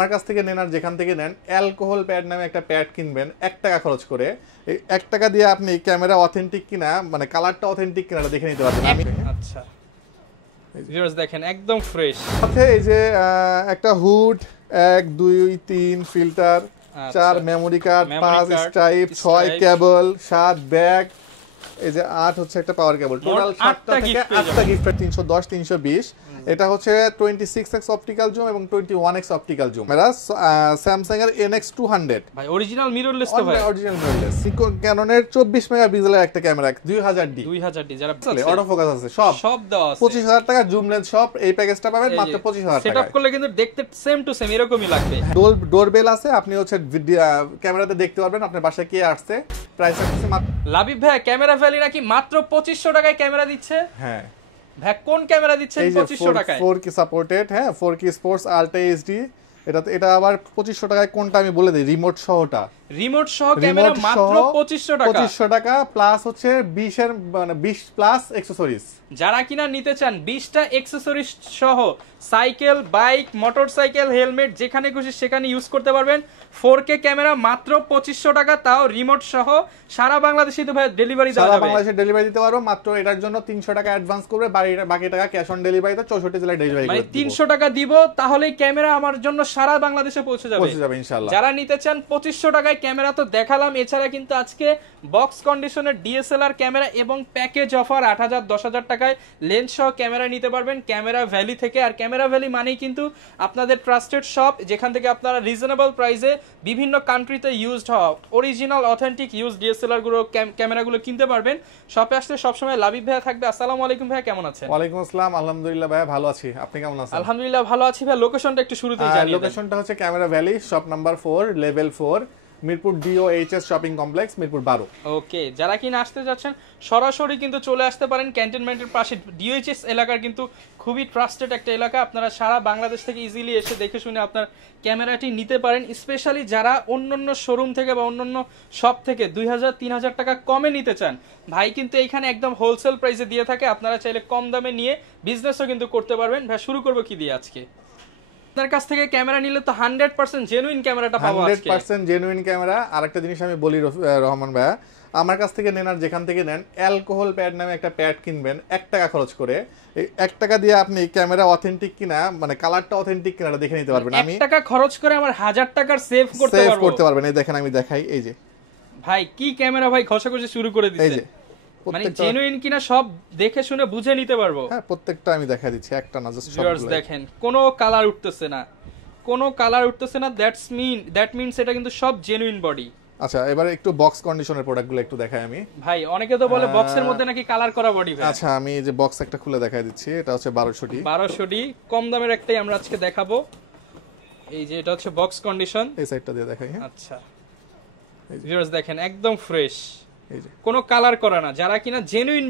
আমার কাছ থেকে নেন আর যেখান থেকে নেন, অ্যালকোহল প্যাড নামে একটা প্যাড কিনবেন 1 টাকা খরচ করে। এই 1 টাকা দিয়ে আপনি ক্যামেরা অথেন্টিক কিনা, মানে কালারটা অথেন্টিক কিনা দেখে নিতে পারবেন। আচ্ছা ভিউয়ার্স দেখেন একদম ফ্রেশ। সাথে এই যে একটা hood, 1 2 3 filter, 4 memory card, 5 stripe, 6 কেবল, 7 ব্যাগ, এই যে 8 হচ্ছে একটা পাওয়ার কেবল। টোটাল 7টা থেকে 8টা গিফট, 310 320। এটা হচ্ছে 26x অপটিক্যাল জুম এবং 21x অপটিক্যাল জুম। মেরা স্যামসাং এর NX 200 ভাই অরিজিনাল মিররলেস তো ভাই, অরিজিনাল মিররলেস। ক্যাননের 24 মেগাপিক্সেলের একটা ক্যামেরা, 2000D যারা অটো ফোকাস আছে, সব দেওয়া আছে। 25000 টাকা জুম লেন্স সব। এই প্যাকেজটা পাবেন মাত্র 25000 টাকা। সেটআপ করলে কিন্তু দেখতে সেম টু সেম এরকমই লাগবে। ডোরবেল আছে, আপনি হচ্ছে ক্যামেরাতে দেখতে পারবেন আপনার বাসায় কে আসছে। প্রাইস আছে মাত্র। লাবিব ভাই ক্যামেরা ভ্যালি নাকি মাত্র 2500 টাকায় ক্যামেরা দিচ্ছে। হ্যাঁ ভাই কোন ক্যামেরা দিচ্ছেন 2500 টাকায়? 4K সাপোর্টেড, হ্যাঁ 4K স্পোর্টস আলট্রা এইচডি। এটা আবার 2500 টাকায় কোনটা আমি বলে দিই, রিমোট সহটা। রিমোট সহ ক্যামেরা মাত্র 2500 টাকা। 2500 টাকা প্লাস হচ্ছে 20 এর মানে 20 প্লাস অ্যাকসেসরিজ। যারা কিনা নিতে চান 20টা অ্যাকসেসরিজ সহ সাইকেল, বাইক, মোটরসাইকেল, হেলমেট যেখানে খুশি সেখানে ইউজ করতে পারবেন। 4K ক্যামেরা মাত্র 2500 টাকা, তাও রিমোট সহ। সারা বাংলাদেশে তো ভাই ডেলিভারি দেওয়া যাবে। সারা বাংলাদেশে ডেলিভারি দিতে পারবো। মাত্র এটার জন্য 300 টাকা অ্যাডভান্স করবে, বাকি টাকা ক্যাশ অন ডেলিভারিতে 64 জেলায় ডেলিভারি করে মানে 300 টাকা দিব, তাহলেই ক্যামেরা আমার জন্য সারা বাংলাদেশে পৌঁছে যাবে ইনশাআল্লাহ। যারা নিতে চান 2500 টাকায় ক্যামেরা তো দেখালাম। এছাড়া কিন্তু আজকে বক্স কন্ডিশনের DSLR ক্যামেরা এবং প্যাকেজ অফার 8000 10000 টাকায় লেন্স সহ ক্যামেরা নিতে পারবেন ক্যামেরা ভ্যালি থেকে। আর ক্যামেরা ভ্যালি মানেই কিন্তু আপনাদের ট্রাস্টেড শপ, যেখান থেকে আপনারা রিজনেবল প্রাইসে বিভিন্ন কান্ট্রিতে ইউজড হওয়া অরিজিনাল অথেন্টিক ইউজ DSLR গুলো ক্যামেরাগুলো কিনতে পারবেন। শপে আসলে সবসময় লাবিব ভাইয়া থাকবে। আসসালামু আলাইকুম ভাইয়া, কেমন আছেন? ওয়ালাইকুম আসসালাম, আলহামদুলিল্লাহ ভাইয়া ভালো আছি, আপনি কেমন আছেন? আলহামদুলিল্লাহ ভালো আছি ভাই। লোকেশনটা একটু শুরুতেই জানিয়ে দেন। লোকেশনটা হচ্ছে camera valley, shop number 4, level 4, Mirpur DOHS shopping complex, Mirpur 12। ওকে, যারা কিনা আসতে যাচ্ছেন সরাসরি কিন্তু চলে আসতে পারেন ক্যান্টনমেন্টের পাশে। DOHS এলাকার কিন্তু খুবই ট্রাস্টেড একটা এলাকা। আপনারা সারা বাংলাদেশ থেকে ইজিলি এসে দেখে শুনে আপনার ক্যামেরাটি নিতে পারেন। স্পেশালি যারা অন্যান্য শোরুম থেকে বা অন্যান্য শপ থেকে 2000-3000 টাকা কমে নিতে চান, ভাই কিন্তু এইখানে একদম হোলসেল প্রাইসে দিয়ে থাকে। আপনারা চাইলে কম দামে নিয়ে বিজনেসও কিন্তু করতে পারবেন। ভাই শুরু করবো কি দিয়ে আজকে? আপনার কাছ থেকে ক্যামেরা নিলে তো 100% জেনুইন ক্যামেরাটা পাবো আজকে। 100% জেনুইন ক্যামেরা। আরেকটা জিনিস আমি বলি রহমান ভাইয়া, আমার কাছ থেকে নেন আর যেখান থেকে নেন, অ্যালকোহল প্যাড নামে একটা প্যাড কিনবেন 1 টাকা খরচ করে। এই 1 টাকা দিয়ে আপনি ক্যামেরা অথেন্টিক কিনা, মানে কালারটা অথেন্টিক কিনাটা দেখে নিতে পারবেন। আমি 1 টাকা খরচ করে আমার 1000 টাকার সেভ করতে পারবেন। এই দেখেন আমি দেখাই, এই যে ভাই কি ক্যামেরা ভাই, ঘষাঘষি শুরু করে দিয়েছে। এই যে মানে জেনুইন কিনা সব দেখে শুনে বুঝে নিতে পারবো। হ্যাঁ প্রত্যেকটা আমি দেখা দিচ্ছি, একটা না জাস্ট সবগুলো দেখেন। কোনো কালার উঠতেছে না, দ্যাট মিন্স এটা কিন্তু সব জেনুইন বডি। আচ্ছা এবারে একটু বক্স কন্ডিশনের প্রোডাক্টগুলো একটু দেখাই আমি। ভাই অনেকে তো বলে বক্সের মধ্যে নাকি কালার করা বডি। আচ্ছা আমি যে বক্স একটা খুলে দেখাই দিচ্ছি, এটা হচ্ছে 1200D কম দামের একটাই আমরা আজকে দেখাবো। এই যে এটা হচ্ছে বক্স কন্ডিশন, এই সাইডটা দিয়ে দেখাই। আচ্ছা ভিউয়ার্স দেখেন একদম ফ্রেশ, কোনো কালার করা না। যারা কিনা জেনুইন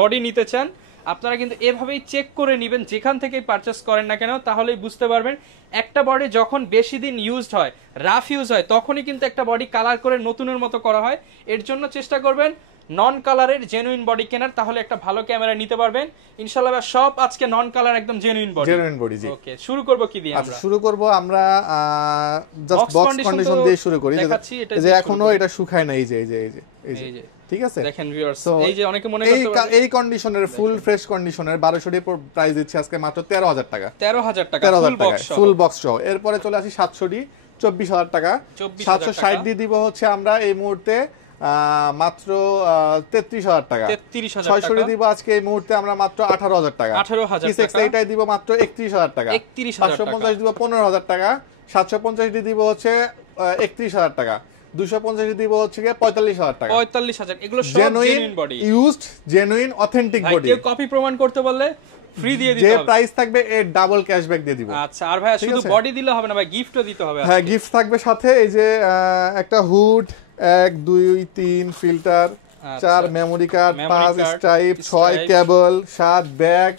বডি নিতে চান আপনারা কিন্তু এভাবেই চেক করে নেবেন যেখান থেকেই পারচেস করেন না কেন, তাহলেই বুঝতে পারবেন। একটা বডি যখন বেশি দিন ইউজড হয়, রাফ ইউজ হয়, তখনই কিন্তু একটা বডি কালার করে নতুনের মতো করা হয়। এর জন্য চেষ্টা করবেন নন কালারের জেনুইন বডি কেনার, তাহলে একটা ভালো ক্যামেরা নিতে পারবেন ইনশাআল্লাহ। সব আজকে নন কালার একদম জেনুইন বডি। জি ওকে, শুরু করব কি দিয়ে? আমরা শুরু করব আমরা জাস্ট বক্স কন্ডিশন দিয়ে শুরু করি। যে এখনো এটা শুকায় না, এই যে ঠিক আছে দেখেন ভিউয়ার্স। এই যে অনেকে মনে করতে পারে এই কন্ডিশনের ফুল ফ্রেশ কন্ডিশনের 1200 এর প্রাইস দিচ্ছে আজকে মাত্র 13000 টাকা। 13000 টাকা ফুল বক্স সহ। এরপরে চলে আসি 700D 24000 টাকা। 760D দিব হচ্ছে আমরা এই মুহূর্তে মাত্র 33000 টাকা। 600D দিব আজকে এই মুহূর্তে আমরা মাত্র 18000 টাকা। 18000 টাকা। এইটাই দিব মাত্র 31000 টাকা। 550 দিব 15000 টাকা। 750D দিব হচ্ছে 31000 টাকা। 250 দিব হচ্ছে 45000 টাকা। 45000 এগুলো সব genuine body, used genuine authentic body. কেউ কপি প্রমাণ করতে বললে ফ্রি দিয়ে দিতে হবে। যে প্রাইস থাকবে এর ডাবল ক্যাশব্যাক দিয়ে দিব। আচ্ছা আর ভাই শুধু বডি দিলে হবে না ভাই, গিফটও দিতে হবে। হ্যাঁ গিফট থাকবে সাথে। এই যে একটা hood, 1 2 3 filter, 4 memory card, 5 stripe, 6 কেবল, 7 ব্যাগ,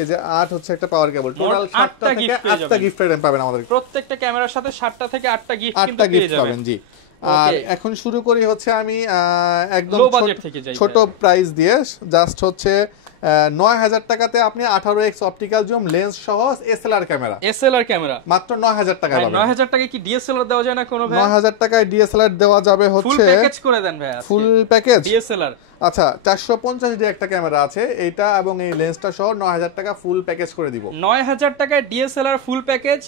এই যে 8 হচ্ছে একটা পাওয়ার কেবল। টোটাল 7টা থেকে 8টা গিফট পাবেন আমাদের। প্রত্যেকটা ক্যামেরার সাথে 7টা থেকে 8টা গিফট কিন্তু পেয়ে যাবেন। জি আর এখন শুরু করি হচ্ছে আমি একদম ছোট প্রাইস দিয়ে, জাস্ট হচ্ছে 9000 টাকাতে আপনি 18x অপটিক্যাল জুম লেন্স সহ এসএলআর ক্যামেরা মাত্র 9000 টাকায় পাবেন। 9000 টাকায় কি ডিএসএলআর দেওয়া যায় না কোনো ভাই? 9000 টাকায় ডিএসএলআর দেওয়া যাবে হচ্ছে ফুল প্যাকেজ করে দেন ভাই, ফুল প্যাকেজ ডিএসএলআর। আচ্ছা 450 ডি একটা ক্যামেরা আছে, এইটা এবং এই লেন্সটা সহ 9000 টাকা ফুল প্যাকেজ করে দিব। 9000 টাকায় ডিএসএলআর ফুল প্যাকেজ,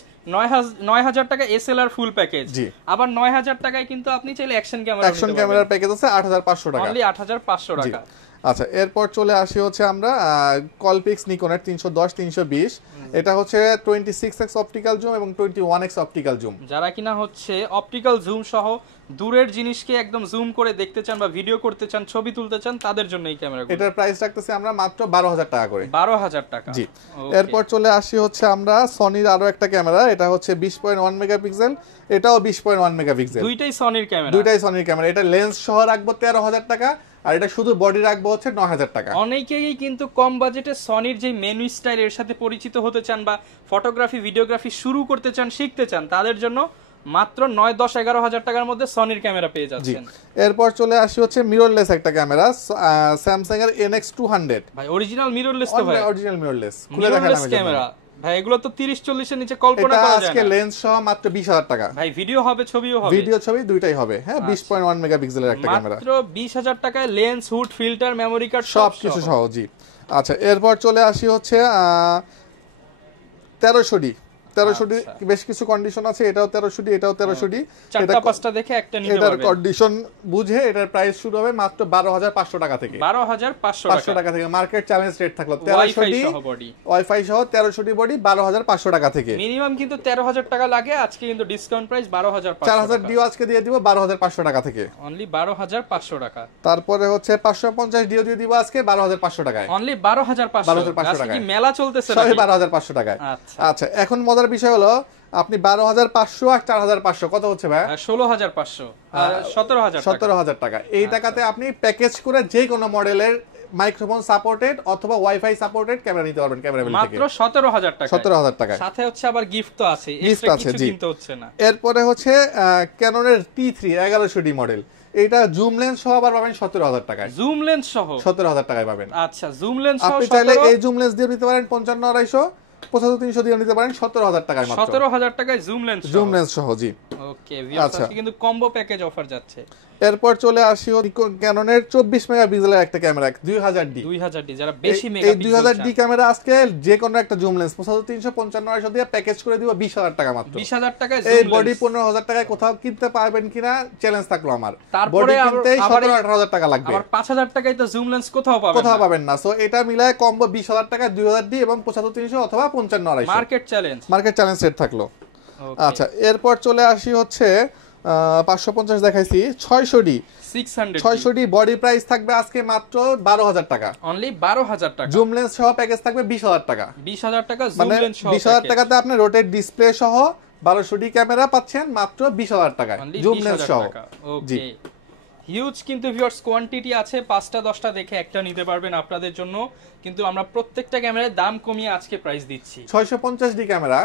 9000 টাকা এসএলআর ফুল প্যাকেজ। আবার 9000 টাকায় কিন্তু আপনি চাইলে অ্যাকশন ক্যামেরার প্যাকেজ আছে 8500 টাকা, অনলি 8500 টাকা। আচ্ছা এরপর চলে আসি হচ্ছে আমরা কলপিক্স নিকনের 310 320, এটা হচ্ছে 26x অপটিক্যাল জুম এবং 21x অপটিক্যাল জুম। যারা কিনা হচ্ছে অপটিক্যাল জুম সহ দূরের জিনিসকে একদম জুম করে দেখতে চান বা ভিডিও করতে চান, ছবি তুলতে চান, তাদের জন্য এই ক্যামেরাগুলো। এটার প্রাইস রাখতেছি আমরা মাত্র 12000 টাকা করে। 12000 টাকা, জি। এরপর চলে আসি হচ্ছে আমরা সনির আরো একটা ক্যামেরা, এটা হচ্ছে 20.1 মেগাপিক্সেল, এটাও 20.1 মেগাপিক্সেল। দুইটাই সনির ক্যামেরা। এটা লেন্স সহ রাখবো 13000 টাকা, আর এটা শুধু বডি রাখবো হচ্ছে 9000 টাকা। অনেকেই কিন্তু কম বাজেটে সনির যে মেনু স্টাইল এর সাথে পরিচিত হতে চান বা ফটোগ্রাফি ভিডিওগ্রাফি শুরু করতে চান, শিখতে চান, তাদের জন্য মাত্র 9 10 11000 টাকার মধ্যে সনির ক্যামেরা পেয়ে যাচ্ছেন। এরপর চলে আসি হচ্ছে মিররলেস একটা ক্যামেরা, স্যামসাং এর NX200। ভাই অরিজিনাল মিররলেস তো ভাই, অরিজিনাল মিররলেস খুলে দেখালাম ক্যামেরা ভাই, এগুলো তো 30-40 এর নিচে কল্পনা করা যায় না। আজকে লেন্স সহ মাত্র 20000 টাকা ভাই, ভিডিও হবে ছবিও হবে, ভিডিও ছবি দুইটাই হবে। হ্যাঁ 20.1 মেগাপিক্সেলের একটা ক্যামেরা, মাত্র 20000 টাকায় lens, hood, filter, memory card সব কিছু সহ। জি। আচ্ছা এরপর চলে আসি হচ্ছে 1300D বেশ কিছু কন্ডিশন আছে, এটাও 1300D, এটাও 1300D, চারটা পাঁচটা দেখে একটা নিতে পারবেন। এটার কন্ডিশন বুঝে এটার প্রাইস শুরু হবে মাত্র 12500 টাকা থেকে। 12500 টাকা থেকে মার্কেট চ্যালেঞ্জ রেট থাকলো 1300D ওয়াইফাই সহ 1300D বডি 12500 টাকা থেকে। মিনিমাম কিন্তু 13000 টাকা লাগে, আজকে কিন্তু ডিসকাউন্ট প্রাইস 12500 4000D আজকে দিয়ে দিব 12500 টাকা থেকে, অনলি 12500 টাকা। তারপরে হচ্ছে 550D দিয়ে দিব আজকে 12500 টাকায়, অনলি 12500 টাকা। কি মেলা চলতেছে সবই 12500 টাকায়। আচ্ছা এখন মজার বিষয় হলো আপনি 12500 আর 4500 কত হচ্ছে ভাই? 16500 17000 টাকা। এই টাকাতে আপনি প্যাকেজ করে যে কোনো মডেলের মাইক্রোফোন সাপোর্টেড অথবা ওয়াইফাই সাপোর্টেড ক্যামেরা নিতে পারবেন ক্যামেরাবেল থেকে মাত্র 17000 টাকা। 17000 টাকা সাথে হচ্ছে আবার গিফট তো আছে, এক্সট্রা কিছু কিনতে হচ্ছে না। এরপরে হচ্ছে ক্যাননের T3 1100D মডেল, এটা জুম লেন্স সহ আবার পাবেন 17000 টাকায়। জুম লেন্স সহ 17000 টাকায় পাবেন। আচ্ছা জুম লেন্স সহ আপনি চাইলে এই জুম লেন্স দিয়ে নিতে পারেন 55250, 75300 দিয়ে নিতে পারেন 17000 টাকায় মাত্র। 17000 টাকায় জুম লেন্স সহ। জি ওকে ভিউয়ার্স, আজকে কিন্তু কম্বো প্যাকেজ অফার যাচ্ছে। এরপর চলে আসি ক্যাননের 24 মেগাপিক্সেলের একটা ক্যামেরা 2000D, যারা বেশি মেগাপিক্সেল এই 2000D ক্যামেরা আজকে যে কোনো একটা জুম লেন্স 75350 দিয়ে প্যাকেজ করে দিব 20000 টাকা মাত্র। 20000 টাকায় জুম লেন্স, এই বডি 15000 টাকায় কোথাও কিনতে পারবেন কিনা চ্যালেঞ্জ থাকলো আমার। তারপরে কিনতেই 17-18000 টাকা লাগবে, আবার 5000 টাকায় তো জুম লেন্স কোথাও পাবেন না। সো এটা মিলায় কম্বো 20000 টাকা 2000D এবং 75300 অথবা 55250 মার্কেট চ্যালেঞ্জ সেট থাকলো। আচ্ছা এরপর চলে আসি হচ্ছে 550 দেখাইছি 600D বডি প্রাইস থাকবে আজকে মাত্র 12000 টাকা, অনলি 12000 টাকা। জুম লেন্স সহ প্যাকেজ থাকবে 20000 টাকা। 20000 টাকা জুম লেন্স সহ, 20000 টাকাতে আপনি রোটেট ডিসপ্লে সহ 1200D ক্যামেরা পাচ্ছেন মাত্র 20000 টাকায় জুম লেন্স সহ। জি হিউজ কিন্তু ভিউয়ার্স কোয়ান্টিটি আছে, 5টা 10টা দেখে একটা নিতে পারবেন আপনাদের জন্য, কিন্তু আমরা প্রত্যেকটা ক্যামেরার দাম কমিয়ে আজকে প্রাইস দিচ্ছি। 650D ক্যামেরা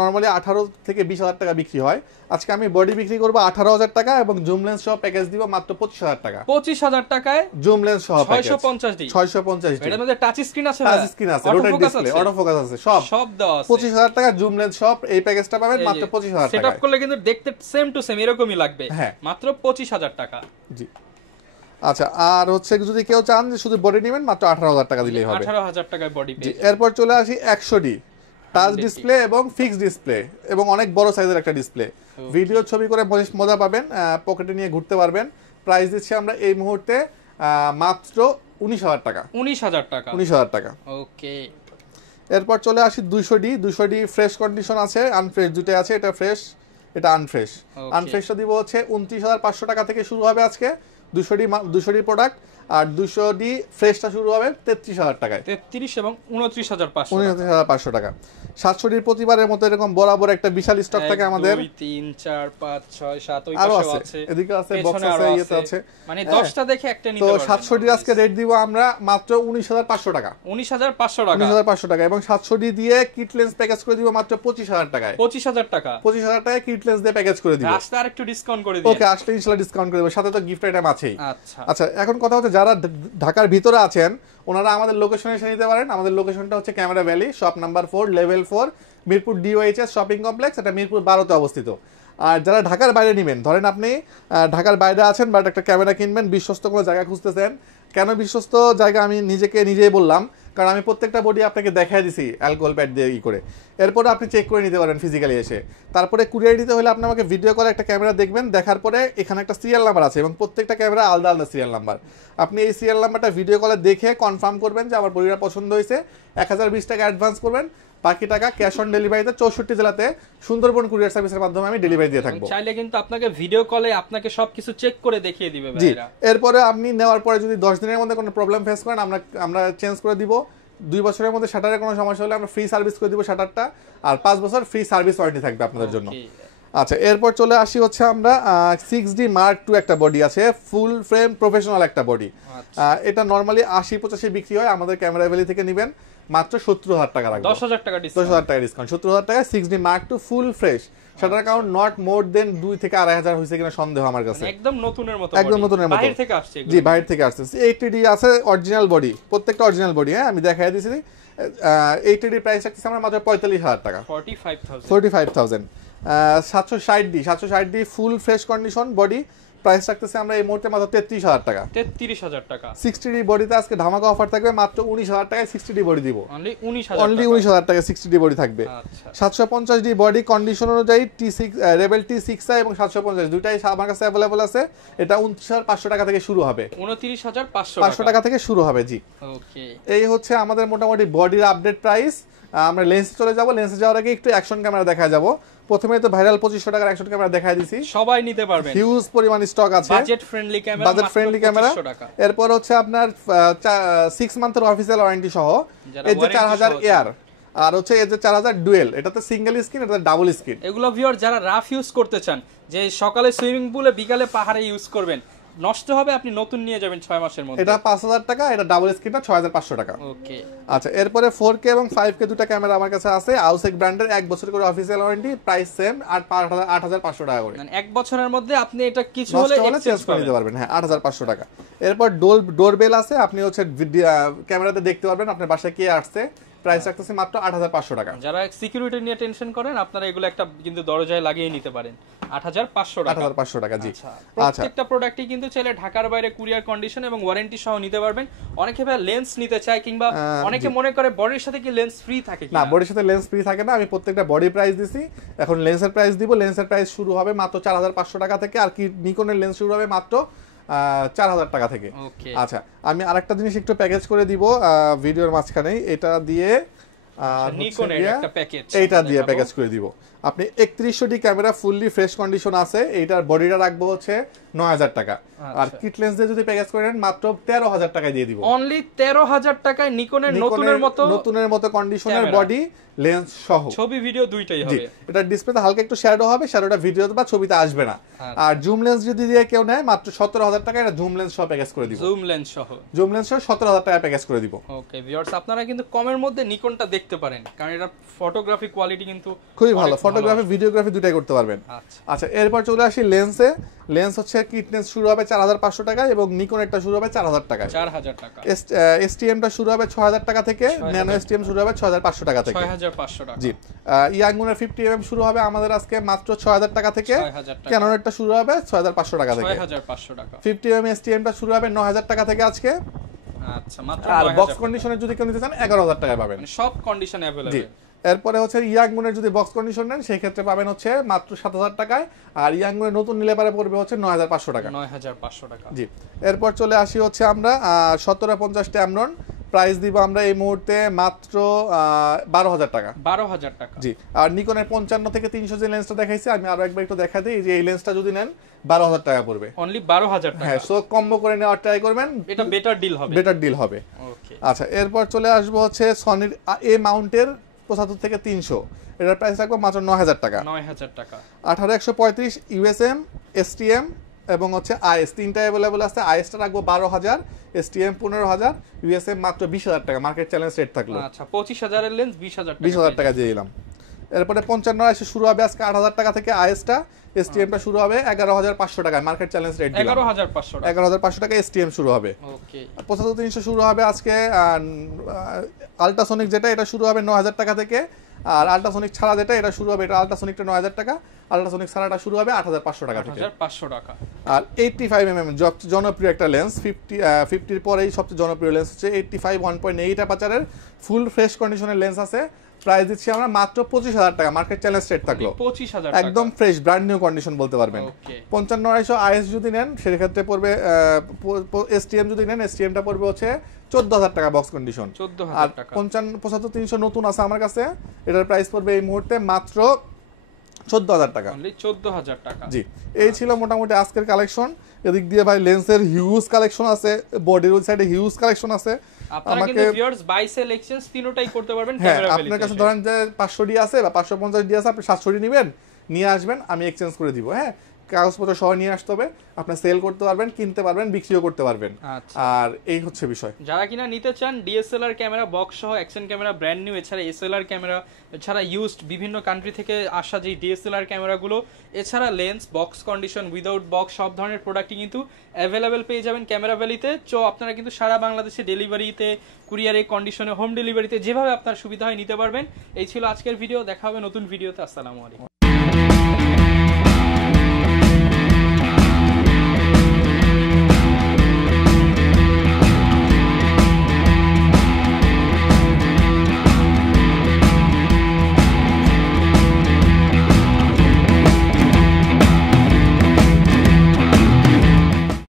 নরমালি 18 থেকে 20000 টাকা বিক্রি হয়, আজকে আমি বডি বিক্রি করব 18000 টাকা এবং জুম লেন্স সহ প্যাকেজ দিব মাত্র 25000 টাকা। 25000 টাকায় জুম লেন্স সহ প্যাকেজ 650D। এর মধ্যে টাচ স্ক্রিন আছে, রোটেট ডিসপ্লে, অটো ফোকাস আছে, সব দেওয়া আছে। 25000 টাকা জুম লেন্স সহ এই প্যাকেজটা পাবেন মাত্র 25000 টাকা। সেটআপ করলে কিন্তু দেখতে সেম টু সেম এরকমই লাগবে, মাত্র 25000 টাকা। জি আচ্ছা আর হচ্ছে যদি কেউ চান যে শুধু বডি নেবেন মাত্র 18000 টাকা দিলেই হবে। 18000 টাকায় বডি পেয়ে। এরপর চলে আসি 100D টাচ ডিসপ্লে এবং ফিক্সড ডিসপ্লে এবং অনেক বড় সাইজের একটা ডিসপ্লে, ভিডিও ছবি করে মজা পাবেন, পকেটে নিয়ে ঘুরতে পারবেন। প্রাইস দিচ্ছি আমরা এই মুহূর্তে মাত্র 19000 টাকা। 19000 টাকা ওকে। এরপর চলে আসি 200D ফ্রেশ কন্ডিশন আছে, আনফ্রেশ দুটোই আছে, এটা ফ্রেশ এটা আনফ্রেশ। আনফ্রেশটা দিব হচ্ছে 29500 টাকা থেকে শুরু হবে আজকে 200D প্রোডাক্ট, আর 200D ফ্রেশটা শুরু হবে 33000 টাকায়। 33 এবং 29500 টাকা। 700D প্রতিবারের মতো এরকম বরাবর একটা বিশাল স্টক থাকে আমাদের। 2 3 4 5 6 7 ওই পাশে আছে, এদিকে আছে, বক্স আছে, ইয়েতে আছে, মানে 10টা দেখে একটা নিতে তো পারবেন। 700D আজকে রেট দিব আমরা মাত্র 19500 টাকা। 19500 টাকা এবং 700D দিয়ে কিট লেন্স প্যাকেজ করে দিব মাত্র 25000 টাকায়। 25000 টাকা কিট লেন্স দিয়ে প্যাকেজ করে দিব। আসলে আরেকটু ডিসকাউন্ট করে দিন। ওকে আসলে ইনশাআল্লাহ ডিসকাউন্ট করে দেব, সাথে তো গিফট আইটেম আছেই। আচ্ছা আচ্ছা এখন কথা হচ্ছে যারা ঢাকার ভিতরে আছেন ওনারা আমাদের লোকেশনে এসে নিতে পারেন। আমাদের লোকেশনটা হচ্ছে camera valley, shop number 4, level 4, Mirpur DOHS shopping complex, এটা মিরপুর 12তে অবস্থিত। আর যারা ঢাকার বাইরে নেবেন, ধরেন আপনি ঢাকার বাইরে আছেন বাট একটা ক্যামেরা কিনবেন, বিশ্বস্ত কোনো জায়গা খুঁজতেছেন। কেন বিশ্বস্ত জায়গা আমি নিজেই বললাম, কারণ আমি প্রত্যেকটা বডি আপনাকে দেখাই দিছি অ্যালকোহল প্যাড দিয়ে করে, এরপরে আপনি চেক করে নিতে পারেন ফিজিক্যালি এসে। তারপরে কুরিয়ার দিতে হলে আপনি আমাকে ভিডিও কলে একটা ক্যামেরা দেখবেন, দেখার পরে এখানে একটা সিরিয়াল নাম্বার আছে এবং প্রত্যেকটা ক্যামেরা আলাদা আলাদা সিরিয়াল নাম্বার। আপনি এই সিরিয়াল নাম্বারটা ভিডিও কলে দেখে কনফার্ম করবেন যে আমার বডিটা পছন্দ হয়েছে, 1020 টাকা অ্যাডভান্স করবেন, বাকি টাকা ক্যাশ অন ডেলিভারিতে 64 জেলাতে সুন্দরবন কুরিয়ার সার্ভিসের মাধ্যমে আমি ডেলিভারি দিয়ে থাকবো। চাইলে কিন্তু আপনাকে ভিডিও কলে আপনাকে সবকিছু চেক করে দেখিয়ে দিবে ভাইরা। এরপরে আপনি নেওয়ার পরে যদি 10 দিনের মধ্যে কোনো প্রবলেম ফেস করেন আমরা চেঞ্জ করে দিব। 2 বছরের মধ্যে শাটারের কোনো সমস্যা হলে আমরা ফ্রি সার্ভিস করে দিব শাটারটা, আর 5 বছর ফ্রি সার্ভিস ওয়ারেন্টি থাকবে আপনাদের জন্য। আচ্ছা, এরপর চলে আসি হচ্ছে আমরা 6D Mark II একটা বডি আছে, ফুল ফ্রেম প্রফেশনাল একটা বডি। এটা নরমালি 80-85 বিক্রি হয়, আমাদের ক্যামেরা ভ্যালি থেকে নেবেন মাত্র 70,000 টাকা রাখবো, 10,000 টাকা ডিসকাউন্ট, 70,000 টাকা 6D Mark II full fresh. Shutter count not more than 2 থেকে 2,500 হয়েছে কিনা সন্দেহ আমার কাছে, একদম নতুনের মতো, বাইরে থেকে আসছে। জি, বাইরে থেকে আসছে। 80D আছে অরিজিনাল বডি, প্রত্যেকটা অরিজিনাল বডি। হ্যাঁ, আমি দেখাই দিয়েছি। 80D প্রাইস রাখতেছি আমরা মাত্র 45,000 টাকা, 45,000। 760D full fresh condition body, price রাখতেছি আমরা এই মুহূর্তে মাত্র 33,000 টাকা, 33,000 টাকা। 60D বডিতে আজকে ধামাকা অফার থাকবে, মাত্র 19,000 টাকায় 60D বডি দিব, অনলি 19,000 টাকায় 60D বডি থাকবে। 750D বডি কন্ডিশন অনুযায়ী T6 রেবেল T6i এবং 750 দুইটাই আমার কাছে अवेलेबल আছে। এটা 29,500 টাকা থেকে শুরু হবে, 29,500 টাকা থেকে শুরু হবে। জি, ওকে, এই হচ্ছে আমাদের মোটামুটি বডির আপডেট প্রাইস। আমরা লেন্সে চলে যাব, লেন্সে যাওয়ার আগে একটু অ্যাকশন ক্যামেরা দেখা যাব। প্রথমে তো ভাইরাল 2500 টাকার অ্যাকশন ক্যামেরা দেখাই দিছি, সবাই নিতে পারবেন, হিউজ পরিমাণ স্টক আছে, বাজেট ফ্রেন্ডলি ক্যামেরা। এরপর হচ্ছে আপনার 6 মান্থের অফিসিয়াল ওয়ারেন্টি সহ এই যে 4000 এয়ার, আর হচ্ছে এই যে 4000 ডুয়েল, এটাতে সিঙ্গেল স্ক্রিন, এটাতে ডাবল স্ক্রিন। এগুলো ভিউয়ার যারা রাফ ইউজ করতে চান, যে সকালে সুইমিং পুলে বিকালে পাহাড়ে ইউজ করবেন, নষ্ট হবে, আপনি নতুন নিয়ে যাবেন 6 মাসের মধ্যে। এটা 5,000 টাকা, এটা ডাবল স্ক্রিনটা 6,500 টাকা। ওকে, আচ্ছা, এরপরে 4K এবং 5K দুটো ক্যামেরা আমার কাছে আছে, আউসেক ব্র্যান্ডের, 1 বছর করে অফিসিয়াল ওয়ারেন্টি, প্রাইস সেম, আর 8,500 টাকা করে। মানে 1 বছরের মধ্যে আপনি এটা কিছু হলে চেঞ্জ করে নিতে পারবেন। হ্যাঁ, 8,500 টাকা। এরপর ডোরবেল আছে, আপনি হচ্ছে ক্যামেরাতে দেখতে পারবেন আপনার বাসায় কে আসছে, প্রাইস রাখতেছে মাত্র 8,500 টাকা। যারা সিকিউরিটি নিয়ে টেনশন করেন, আপনারা এগুলো একটা কিন্তু দরজায় লাগিয়ে নিতে পারেন, 8,500 টাকা। 8,500 টাকা। জি, প্রত্যেকটা প্রোডাক্টই কিন্তু চাইলে ঢাকার বাইরে কুরিয়ার কন্ডিশন এবং ওয়ারেন্টি সহ নিতে পারবেন। অনেকে ভাই লেন্স নিতে চায়, কিংবা অনেকে মনে করে বডির সাথে কি লেন্স ফ্রি থাকে কিনা। না, বডির সাথে লেন্স ফ্রি থাকে না। আমি প্রত্যেকটা বডি প্রাইস দিছি, এখন লেন্সের প্রাইস দিব। লেন্সের প্রাইস শুরু হবে মাত্র 4,500 টাকা থেকে, আর কি নিকনের লেন্স শুরু হবে মাত্র 4,000 টাকা থেকে। আচ্ছা, আমি আরেকটা জিনিস একটু প্যাকেজ করে দিব ভিডিওর মাঝখানেই, এটা দিয়ে নিকনের একটা প্যাকেজ, এইটা দিয়ে প্যাকেজ করে দিব। আপনি 3100D camera fully fresh condition আছে, এইটার বডিটা রাখবো হচ্ছে 9,000 টাকা, আর কিট লেন্স দিয়ে যদি প্যাকেজ করেন মাত্র 13,000 টাকায় দিয়ে দিব। অনলি 13,000 টাকায় নিকনের নতুনের মতো কন্ডিশনের বডি লেন্স সহ, ছবি ভিডিও দুইটাই হবে। এটা ডিসপ্লেতে হালকা একটু শ্যাডো হবে, শ্যাডোটা ভিডিওতে বা ছবিতে আসবে না। আর জুম লেন্স যদি দিয়ে কেউ নেয় মাত্র 17,000 টাকা, এটা জুম লেন্স সহ প্যাকেজ করে দিব। জুম লেন্স সহ 17,000 টাকা প্যাকেজ করে দিব। ওকে ভিউয়ার্স, আপনারা কিন্তু কমের মধ্যে নিকনটা দেখতে পারেন, কারণ এটা ফটোগ্রাফি কোয়ালিটি কিন্তু খুবই ভালো, ফটোগ্রাফি ভিডিওগ্রাফি দুটাই করতে পারবেন। আচ্ছা, এরপর চলে আসি লেন্সে। লেন্স হচ্ছে কিট লেন্স শুরু হবে 4,500 টাকা এবং নিকন একটা শুরু হবে 4,000 টাকায়। 4,000 টাকা। এসটিএমটা শুরু হবে 6,000 টাকা থেকে, ন্যানো এসটিএম শুরু হবে 6,500 টাকা থেকে। 6,500 টাকা। জি, ইয়াংগুনের 50mm শুরু হবে আমাদের আজকে মাত্র 6,000 টাকা থেকে, ক্যাননেরটা শুরু হবে 6,500 টাকা থেকে। 6,500 টাকা। 50mm এসটিএমটা শুরু হবে 9,000 টাকা থেকে আজকে। আচ্ছা, মাত্র। আর বক্স কন্ডিশনে যদি কেউ নিতে চান 11,000 টাকায় পাবেন, সব কন্ডিশন अवेलेबल। এরপরে হচ্ছে ইয়াংগুনের যদি বক্স কন্ডিশন নেন সেই ক্ষেত্রে পাবেন হচ্ছে মাত্র 7,000 টাকায়, আর ইয়াংগুনের নতুন নিলে পারে পড়বে হচ্ছে 9,500 টাকা। 9,500 টাকা। জি, এরপর চলে আসি হচ্ছে আমরা 1750 ট্যামরন, প্রাইস দিব আমরা এই মুহূর্তে মাত্র 12,000 টাকা। 12,000 টাকা। জি, আর নিকনের 55 থেকে 300 যে লেন্সটা দেখাইছি, আমি আরো একবার একটু দেখা দিই, যে এই লেন্সটা যদি নেন 12,000 টাকা পড়বে, অনলি 12,000 টাকা। হ্যাঁ, সো কম্বো করে নেওয়ার ট্রাই করবেন, এটা বেটার ডিল হবে। ওকে, আচ্ছা, এরপর চলে আসবো হচ্ছে সনির এ মাউন্টের 75 থেকে 300, এটার প্রাইস রাখবো মাত্র 9,000 টাকা। 9,000 টাকা। 18-135 ইউএসএম, এসটিএম এবং হচ্ছে আইএস, তিনটা अवेलेबल আছে। আইএসটা রাখবো 12,000, এসটিএম 15,000, ইউএসএম মাত্র 20,000 টাকা, মার্কেট চ্যালেঞ্জ রেট থাকলো। আচ্ছা, 25,000 এর লেন্স 20,000 টাকা। 20,000 টাকা দিয়ে দিলাম। এরপরে 55 এসে শুরু হবে আজকে 8,000 টাকা থেকে আইএসটা, এসটিএমটা শুরু হবে 11,500 টাকায়, মার্কেট চ্যালেঞ্জ রেট 11,500 টাকা এসটিএম শুরু হবে। ওকে 75,300 শুরু হবে আজকে। আল্ট্রাসনিক যেটা এটা শুরু হবে 9,000 টাকা থেকে, আর আল্ট্রাসনিক ছাড়া যেটা এটা শুরু হবে, এটা আল্ট্রাসনিকটা 9,000 টাকা, আল্ট্রাসনিক ছাড়াটা শুরু হবে 8,500 টাকা থেকে। 8,500 টাকা। আর 85mm সবচেয়ে জনপ্রিয় একটা লেন্স, 50-50 পরেই সবচেয়ে জনপ্রিয় লেন্স হচ্ছে 85 1.8 অ্যাপাচারের ফুল ফ্রেশ কন্ডিশনের লেন্স আছে। প্রাইস দিচ্ছি আমরা মাত্র 25,000 টাকা, মার্কেট চ্যালেঞ্জ রেট থাকলো 25,000 একদম ফ্রেশ ব্র্যান্ড নিউ কন্ডিশন বলতে পারবেন। 55,200 আইএস যদি নেন সেক্ষেত্রে পড়বে, এসটিএম যদি নেন এসটিএমটা পড়বে হচ্ছে 14,000 টাকা বক্স কন্ডিশন। 14,000 টাকা। 75,300 নতুন আছে আমার কাছে, এটার প্রাইস পড়বে এই মুহূর্তে মাত্র 14,000 টাকা। 14,000 টাকা। জি, এই ছিল মোটামুটি আজকের কালেকশন। এদিক দিয়ে ভাই লেন্সের হিউজ কালেকশন আছে, বডির ওই সাইডে হিউজ কালেকশন আছে। আপনারা কিন্তু ভিউয়ার্স বাই সেল এক্সচেঞ্জ তিনটাই করতে পারবেন হ্যাঁ, ক্যামেরা ভ্যালিতে। আপনার কাছে ধরেন যে 500 ডি আছে বা 550 ডি আছে, আপনি 700 ডি নেবেন, নিয়ে আসবেন, আমি এক্সচেঞ্জ করে দিব। হ্যাঁ, কাগজপত্র সহ নিয়ে আসতে হবে, আপনি সেল করতে পারবেন, কিনতে পারবেন, বিক্রিও করতে পারবেন। আর এই হচ্ছে বিষয়। যারা কিনা নিতে চান ডিএসএলআর ক্যামেরা বক্স সহ অ্যাকশন ক্যামেরা ব্র্যান্ড নিউ, এছাড়া এসএলআর ক্যামেরা, এছাড়া ইউজড বিভিন্ন কান্ট্রি থেকে আসা যে ডিএসএলআর ক্যামেরাগুলো, এছাড়া lens box condition without box সব ধরনের প্রোডাক্টই কিন্তু অ্যাভেলেবেল পেয়ে যাবেন ক্যামেরা ভ্যালিতে। তো আপনারা কিন্তু সারা বাংলাদেশে ডেলিভারিতে, কুরিয়ারে, কন্ডিশনে, হোম ডেলিভারিতে যেভাবে আপনার সুবিধা হয় নিতে পারবেন। এই ছিল আজকের ভিডিও, দেখা হবে নতুন ভিডিওতে। আসসালামু আলাইকুম।